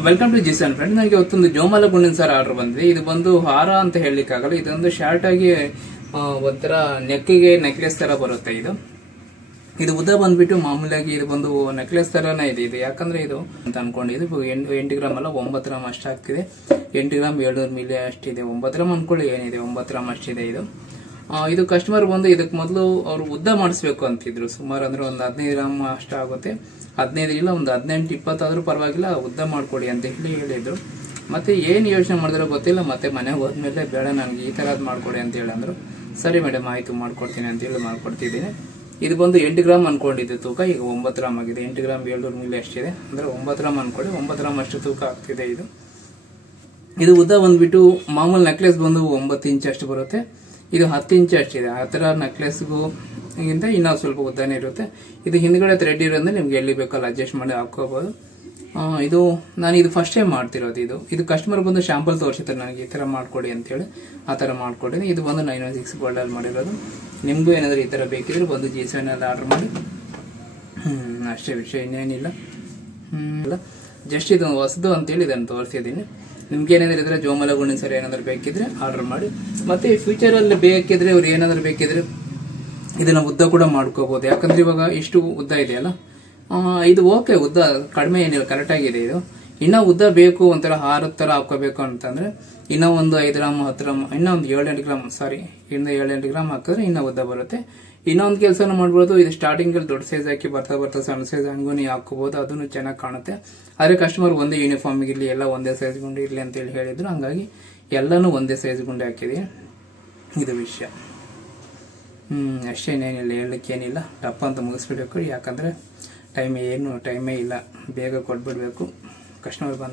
Welcome to ಜಿಸನ್ friend. ನನಗೆ ಇವತ್ತೊಂದು ಜೋಮಾಲ ಗುಂಡಿನ ಸರ ಆರ್ಡರ್ ಬಂದಿದೆ. ಇದು ಬಂದು ಹಾರ ಅಂತ ಹೇಳಲಿಕ್ಕಾಗಲ್ಲ, ಇದೊಂದು ಶಾರ್ಟ್ ಆಗಿ ಒಂಥರ ನೆಕ್ಕಿಗೆ ನೆಕ್ಲೆಸ್ ತರ ಬರುತ್ತೆ. ಇದು ಉದ್ದ ಬಂದ್ಬಿಟ್ಟು ಮಾಮೂಲಿಯಾಗಿ ಇದು ಬಂದು ನೆಕ್ಲೆಸ್ ತರನೇ ಇದೆ. ಯಾಕಂದ್ರೆ ಇದು ಅಂತ ಅನ್ಕೊಂಡಿದ್ದು 8 ಗ್ರಾಮ್ ಅಲ್ಲ 9 ಗ್ರಾಮ್ ಅಷ್ಟು ಆಗ್ತಿದೆ. 8 ಗ್ರಾಮ್ 700 ಮಿಲಿ ಅಷ್ಟಿದೆ. 9 ಗ್ರಾಮ್ ಅನ್ಕೊಳ್ಳಿ, ಏನಿದೆ 9 ಗ್ರಾಮ್ ಅಷ್ಟಿದೆ. ಇದು ಕಸ್ಟಮರ್ ಬಂದು ಇದಕ್ಕೆ ಮೊದಲು ಅವರು ಉದ್ದ ಮಾಡಿಸ್ಬೇಕು ಅಂತಿದ್ರು. ಸುಮಾರು ಅಂದ್ರೆ ಒಂದು 15 ಗ್ರಾಮ್ ಅಷ್ಟು ಆಗುತ್ತೆ. 15 ಇಲ್ಲ ಒಂದು 18-20 ಆದ್ರೂ ಪರವಾಗಿಲ್ಲ, ಉದ್ದ ಮಾಡ್ಕೊಡಿ ಅಂತ ಹೇಳಿದ್ರು. ಮತ್ತೆ ಏನ್ ಯೋಚನೆ ಮಾಡಿದ್ರೋ ಗೊತ್ತಿಲ್ಲ. ಮತ್ತೆ ಮನೆಗೆ ಹೋದ್ಮೇಲೆ ಬೇಡ ನನಗೆ ಈ ತರದ್ ಮಾಡ್ಕೊಡಿ ಅಂತ ಹೇಳಂದ್ರು. ಸರಿ ಮೇಡಮ್ ಆಯ್ತು ಮಾಡ್ಕೊಡ್ತೀನಿ ಅಂತ ಹೇಳಿ ಮಾಡ್ಕೊಡ್ತಿದ್ದೀನಿ. ಇದು ಬಂದು 8 ಗ್ರಾಮ್ ಅನ್ಕೊಂಡಿದ್ದೆ ತೂಕ, ಈಗ 9 ಗ್ರಾಮ್ ಆಗಿದೆ. 8 ಗ್ರಾಮ್ 700 ಮಿಲಿ ಅಷ್ಟಿದೆ. ಅಂದ್ರೆ 9 ಗ್ರಾಮ್ ಅನ್ಕೊಳ್ಳಿ, 9 ಗ್ರಾಮ್ ಅಷ್ಟು ತೂಕ ಆಗ್ತಿದೆ. ಇದು ಉದ್ದ ಬಂದ್ಬಿಟ್ಟು ಮಾಮೂಲಿ ನೆಕ್ಲೆಸ್ ಬಂದು 9 ಇಂಚ್ ಅಷ್ಟು ಬರುತ್ತೆ. ಇದು 10 ಇಂಚ್ ಅಷ್ಟಿದೆ. ಆ ತರ ನೆಕ್ಲೆಸ್ಗೂ ಗಿಂತ ಇನ್ನೂ ಸ್ವಲ್ಪ ಉದ್ದನೇ ಇರುತ್ತೆ. ಇದು ಹಿಂದ್ಗಡೆ ಥ್ರೆಡ್ ಇರೋದ್ರೆ ನಿಮ್ಗೆ ಎಲ್ಲಿ ಬೇಕಲ್ಲ ಅಡ್ಜಸ್ಟ್ ಮಾಡಿ ಹಾಕೋಬಹುದು. ನಾನು ಇದು ಫಸ್ಟ್ ಟೈಮ್ ಮಾಡ್ತಿರೋದು. ಇದು ಕಸ್ಟಮರ್ ಬಂದು ಶಾಂಪಲ್ ತೋರಿಸಿದ್ರು ನನಗೆ ಈ ತರ ಮಾಡ್ಕೊಡಿ ಅಂತ ಹೇಳಿ. ಆ ತರ ಮಾಡ್ಕೊಡಿನಿ. ಇದು ಬಂದು 916 ಗೋಲ್ಡ್ ಅಲ್ಲಿ ಮಾಡಿರೋದು. ನಿಮ್ಗೂ ಏನಾದ್ರು ಈ ತರ ಬೇಕಿದ್ರೆ ಬಂದು G7 ಅಲ್ಲಿ ಆರ್ಡರ್ ಮಾಡಿ. ಅಷ್ಟೇ ವಿಷಯ, ಇನ್ನೇನಿಲ್ಲ. ಜಸ್ಟ್ ಇದು ಹೊಸದು ಅಂತೇಳಿ ಇದನ್ನು ತೋರಿಸಿದ್ದೀನಿ. ನಿಮ್ಗೆ ಏನಾದ್ರು ಇದ್ರೆ ಜೋಮಾಲ ಗುಂಡಿನ ಸರಿ ಏನಾದ್ರು ಬೇಕಿದ್ರೆ ಆರ್ಡರ್ ಮಾಡಿ. ಮತ್ತೆ ಫ್ಯೂಚರ್ ಅಲ್ಲಿ ಬೇಕಿದ್ರೆ ಅವ್ರು ಏನಾದ್ರು ಬೇಕಿದ್ರೆ ಇದನ್ನ ಉದ್ದ ಕೂಡ ಮಾಡ್ಕೋಬಹುದು. ಯಾಕಂದ್ರೆ ಇವಾಗ ಇಷ್ಟು ಉದ್ದ ಇದೆಯಲ್ಲ, ಇದು ಓಕೆ, ಉದ್ದ ಕಡಿಮೆ ಏನಿಲ್ಲ, ಕರೆಕ್ಟ್ ಆಗಿದೆ. ಇನ್ನ ಉದ್ದ ಬೇಕು, ಒಂಥರ ಹಾರದ ತರ ಹಾಕೋಬೇಕು ಅಂತಂದ್ರೆ ಇನ್ನ ಒಂದು 5 ಗ್ರಾಮ್ 10 ಗ್ರಾಮ್ ಇನ್ನ ಒಂದು 7-8 ಗ್ರಾಮ್ ಇನ್ನ 7-8 ಗ್ರಾಮ್ ಹಾಕಿದ್ರೆ ಇನ್ನ ಉದ್ದ ಬರುತ್ತೆ. ಇನ್ನೊಂದು ಕೆಲಸನ ಮಾಡ್ಬೋದು. ಇದು ಸ್ಟಾರ್ಟಿಂಗ್ ಅಲ್ಲಿ ದೊಡ್ಡ ಸೈಜ್ ಹಾಕಿ ಬರ್ತಾ ಸಣ್ಣ ಸೈಜ್ ಹಂಗೂ ಹಾಕೋಬಹುದು, ಅದನ್ನು ಚೆನ್ನಾಗಿ ಕಾಣುತ್ತೆ. ಆದ್ರೆ ಕಸ್ಟಮರ್ ಒಂದೇ ಯೂನಿಫಾರ್ಮ್ ಇರ್ಲಿ, ಎಲ್ಲ ಒಂದೇ ಸೈಜ್ ಗುಂಡಿ ಇರ್ಲಿ ಅಂತ ಹೇಳಿದ್ರು. ಹಂಗಾಗಿ ಎಲ್ಲಾನು ಒಂದೇ ಸೈಜ್ ಗುಂಡಿ ಹಾಕಿದೀವಿ. ಇದು ವಿಷಯ. ಅಷ್ಟೇ, ಇನ್ನೇನಿಲ್ಲ, ಹೇಳಲಿಕ್ಕೇನಿಲ್ಲ. ಟಪ್ ಅಂತ ಮುಗಿಸ್ಬಿಡ್ಬೇಕು. ಯಾಕಂದ್ರೆ ಟೈಮೇ ಇಲ್ಲ, ಬೇಗ ಕೊಟ್ಬಿಡ್ಬೇಕು. ಕಸ್ಟಮರ್ ಬಂದ